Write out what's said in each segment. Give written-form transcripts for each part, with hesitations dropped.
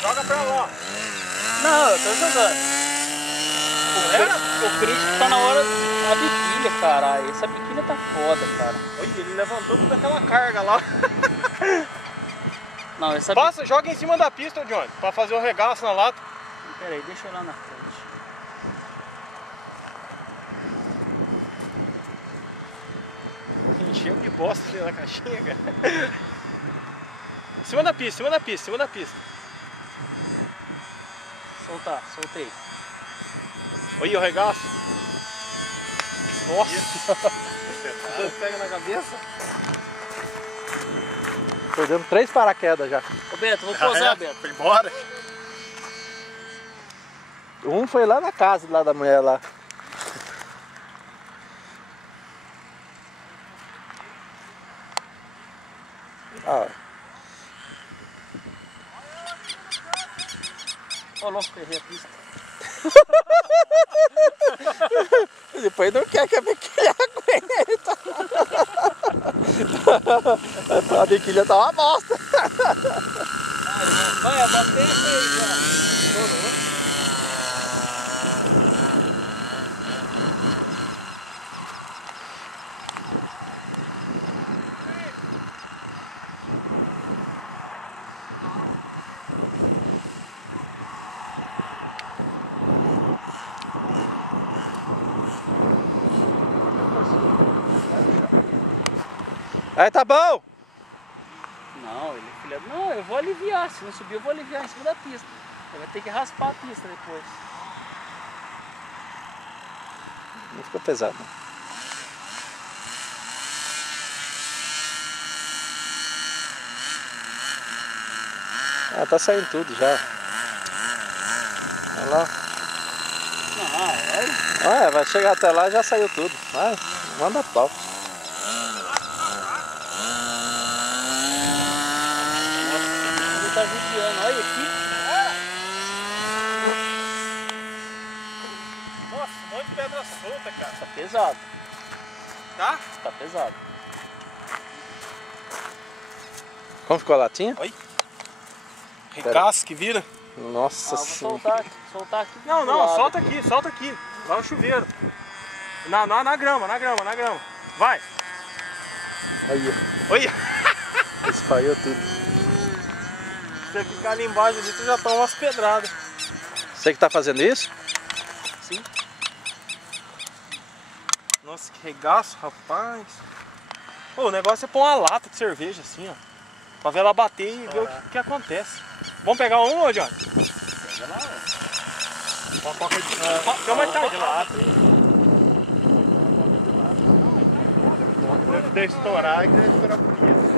Joga pra lá. Não, eu tô jogando. O crítico tá na hora da biquília, caralho. Essa biquília tá foda, cara. Olha, ele levantou toda aquela carga lá. Não, essa Passa, joga em cima da pista, Johnny, pra fazer o regaço na lata. Pera aí, deixa eu ir lá na frente. Encheu de bosta ali na caixinha, cara. Em cima da pista, em cima da pista, em cima da pista. Soltar, soltei. Olha o regaço. Nossa. Pega na cabeça. Perdemos 3 paraquedas já. Ô Beto, vou posar, Beto. Foi embora. Um foi lá na casa lá da mulher lá. Ah, Ô louco, errei a pista. depois não quer que a biquília aguenta. A biquília tá uma bosta. Vai, abater isso aí, cara. Aí tá bom. Não, ele filha. Não, eu vou aliviar. Se não subir, eu vou aliviar em cima da pista. Ele vai ter que raspar a pista depois. Não ficou pesado. Ah, tá saindo tudo já. Olha lá. Não, olha. Ah, vai chegar até lá e já saiu tudo. Vai, manda pau. Ele tá judiando, olha aqui. Nossa, um monte de pedra solta, cara. Tá pesado. Tá? Tá pesado. Como ficou a latinha? Oi. Regaço que vira. Nossa Vou senhora. soltar aqui. Não, do não, lado solta aqui, solta aqui. Lá no chuveiro. Na grama, na grama, na grama. Vai. Olha, Olha. espalhou tudo. Se você ficar ali embaixo ali, tu já toma umas pedradas. Você que tá fazendo isso? Sim. Nossa, que regaço, rapaz. Pô, o negócio é pôr uma lata de cerveja assim, ó. Pra ver ela bater e ver o que acontece. Vamos pegar um, ô Johnny? Pega lá, ó. Uma coca de... Tem uma tarde lá. Deve estourar e deve estourar por isso.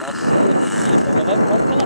Nossa, olha aqui, ela vai embora pela